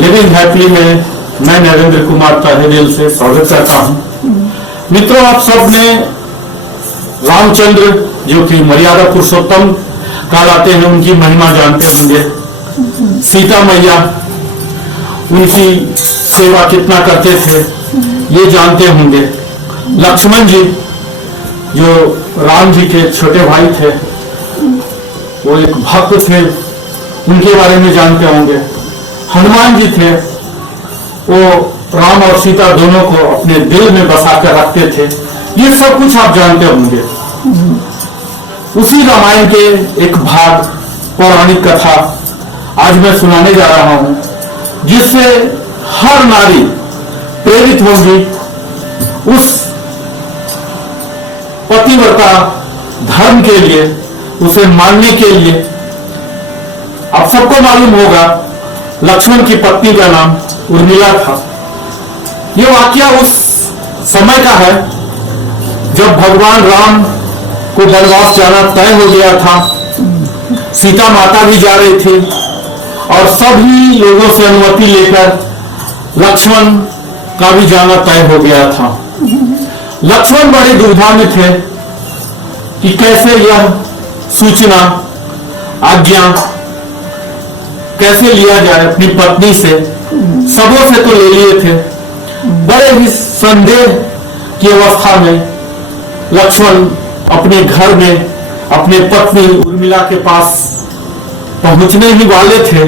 Living happy में मैं नरेंद्र कुमार तहे दिल से स्वागत करता हूं। मित्रों, आप सब ने रामचंद्र जो कि मर्यादा पुरुषोत्तम कहलाते हैं, उनकी महिमा जानते होंगे। सीता मैया उनकी सेवा कितना करते थे ये जानते होंगे। लक्ष्मण जी जो राम जी के छोटे भाई थे, वो एक भक्त थे, उनके बारे में जानते होंगे। हनुमान जी थे, वो राम और सीता दोनों को अपने दिल में बसा कर रखते थे। ये सब कुछ आप जानते होंगे। उसी रामायण के एक भाग, पौराणिक कथा आज मैं सुनाने जा रहा हूं, जिससे हर नारी प्रेरित होगी उस पतिव्रता धर्म के लिए, उसे मानने के लिए। आप सबको मालूम होगा लक्ष्मण की पत्नी का नाम उर्मिला था। ये वाकया उस समय का है जब भगवान राम को वनवास जाना तय हो गया था। सीता माता भी जा रही थी और सभी लोगों से अनुमति लेकर लक्ष्मण का भी जाना तय हो गया था। लक्ष्मण बड़े दुविधा में थे कि कैसे यह सूचना, आज्ञा कैसे लिया जाए अपनी पत्नी से। सबों से तो ले लिए थे। बड़े ही संदेह की अवस्था में लक्ष्मण अपने घर में अपने पत्नी उर्मिला के पास पहुंचने ही वाले थे।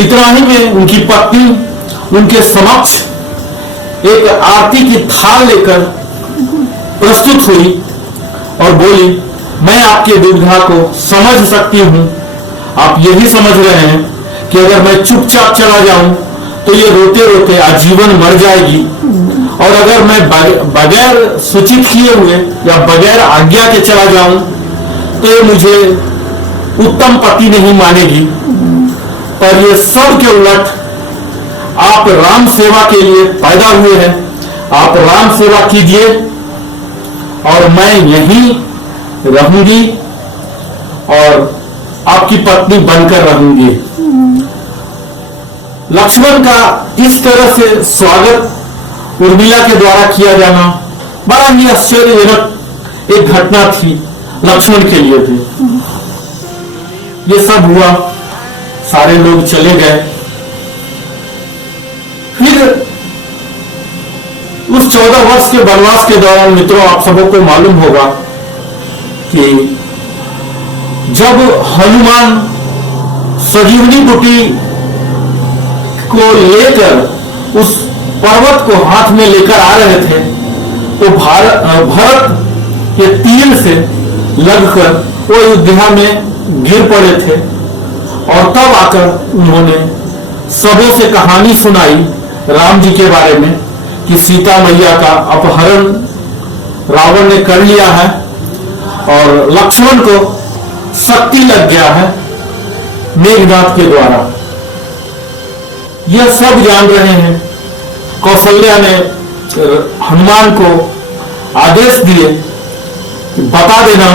इतना ही में उनकी पत्नी उनके समक्ष एक आरती की थाल लेकर प्रस्तुत हुई और बोली, मैं आपके दुविधा को समझ सकती हूं। आप यही समझ रहे हैं कि अगर मैं चुपचाप चला जाऊं तो ये रोते रोते आजीवन मर जाएगी, और अगर मैं बगैर सूचित किए हुए या बगैर आज्ञा के चला जाऊं तो ये मुझे उत्तम पति नहीं मानेगी। पर ये सब के उलट, आप राम सेवा के लिए पैदा हुए हैं, आप राम सेवा कीजिए और मैं यहीं रहूंगी और आपकी पत्नी बनकर रहूंगी। लक्ष्मण का इस तरह से स्वागत उर्मिला के द्वारा किया जाना बड़ा ही आश्चर्यजनक एक घटना थी लक्ष्मण के लिए भी। ये सब हुआ, सारे लोग चले गए। फिर उस 14 वर्ष के वनवास के दौरान मित्रों, आप सबों को मालूम होगा कि जब हनुमान संजीवनी बूटी को लेकर उस पर्वत को हाथ में लेकर आ रहे थे, तो भरत के तीर से लगकर वो अयोध्या में गिर पड़े थे। और तब आकर उन्होंने सबों से कहानी सुनाई राम जी के बारे में कि सीता मैया का अपहरण रावण ने कर लिया है और लक्ष्मण को शक्ति लग गया है मेघनाथ के द्वारा। यह सब जान रहे हैं। कौशल्या ने हनुमान को आदेश दिए कि बता देना,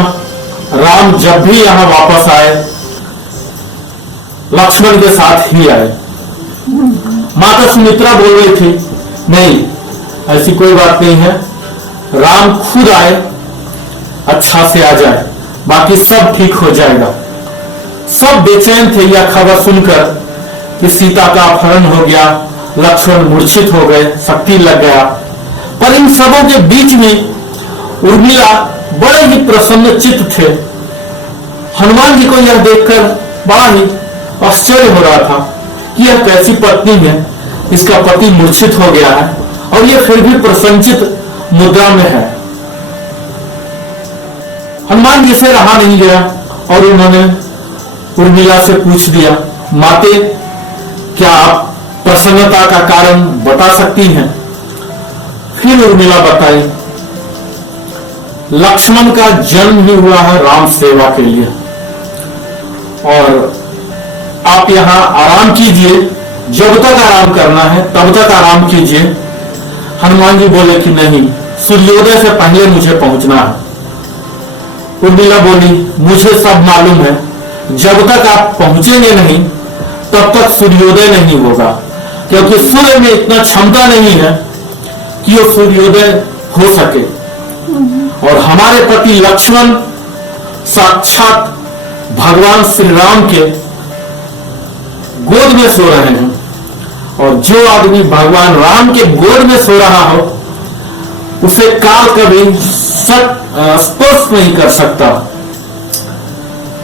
राम जब भी यहां वापस आए लक्ष्मण के साथ ही आए। माता सुमित्रा बोल रही थी, नहीं, ऐसी कोई बात नहीं है, राम खुद आए, अच्छा से आ जाए, बाकी सब ठीक हो जाएगा। सब बेचैन थे यह खबर सुनकर कि सीता का अपहरण हो गया, लक्ष्मण मूर्छित हो गए, शक्ति लग गया। पर इन सबों के बीच में उर्मिला बड़े ही प्रसन्न चित्त थे। हनुमान जी को यह देखकर बड़ा ही आश्चर्य हो रहा था कि यह कैसी पत्नी है, इसका पति मूर्छित हो गया है और यह फिर भी प्रसन्नचित मुद्रा में है। हनुमान जी से रहा नहीं गया और उन्होंने उर्मिला से पूछ दिया, माते, क्या आप प्रसन्नता का कारण बता सकती हैं? फिर उर्मिला बताई, लक्ष्मण का जन्म ही हुआ है राम सेवा के लिए, और आप यहां आराम कीजिए, जब तक आराम करना है तब तक आराम कीजिए। हनुमान जी बोले कि नहीं, सूर्योदय से पहले मुझे पहुंचना है। उर्मिला बोली, मुझे सब मालूम है, जब तक आप पहुंचेंगे नहीं तब तक सूर्योदय नहीं होगा, क्योंकि सूर्य में इतना क्षमता नहीं है कि वो सूर्योदय हो सके। और हमारे पति लक्ष्मण साक्षात भगवान श्री राम के गोद में सो रहे हैं, और जो आदमी भगवान राम के गोद में सो रहा हो उसे काल कभी स्पर्श नहीं कर सकता।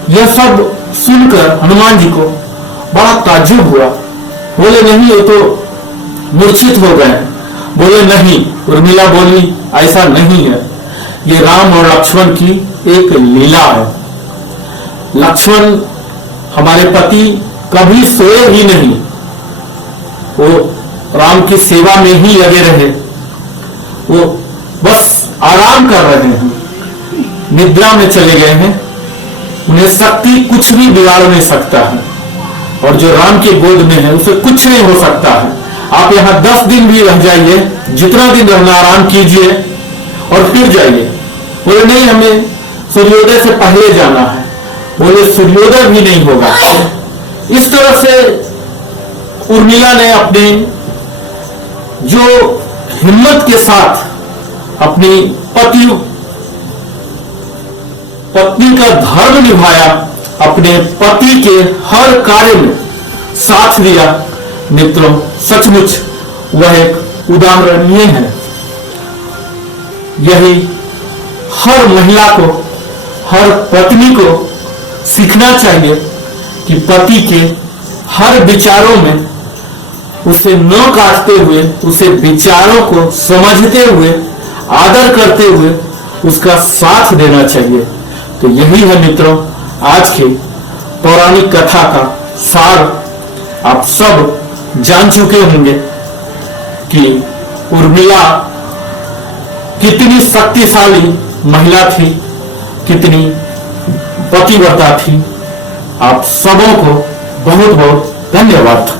यह सब सुनकर हनुमान जी को बड़ा ताज्जुब हुआ। बोले नहीं, ये तो मूर्छित हो गए। बोले नहीं, उर्मिला बोली ऐसा नहीं है, ये राम और लक्ष्मण की एक लीला है। लक्ष्मण हमारे पति कभी सोए ही नहीं, वो राम की सेवा में ही लगे रहे, वो बस आराम कर रहे हैं, निद्रा में चले गए हैं। उन्हें शक्ति कुछ भी बिगाड़ नहीं सकता है, और जो राम के गोद में है उसे कुछ नहीं हो सकता है। आप यहाँ 10 दिन भी रह जाइए, जितना दिन रहना आराम कीजिए और फिर जाइए। बोले नहीं, हमें सूर्योदय से पहले जाना है। बोले सूर्योदय भी नहीं होगा। इस तरह से उर्मिला ने अपनी जो हिम्मत के साथ अपनी पत्नी का धर्म निभाया, अपने पति के हर कार्य में साथ दिया। मित्रों, सचमुच वह एक उदाहरणीय है। यही हर महिला को, हर पत्नी को सीखना चाहिए कि पति के हर विचारों में उसे न काटते हुए, उसे विचारों को समझते हुए, आदर करते हुए उसका साथ देना चाहिए। तो यही है मित्रों आज के पौराणिक कथा का सार। आप सब जान चुके होंगे कि उर्मिला कितनी शक्तिशाली महिला थी, कितनी पतिव्रता थी। आप सबों को बहुत बहुत धन्यवाद।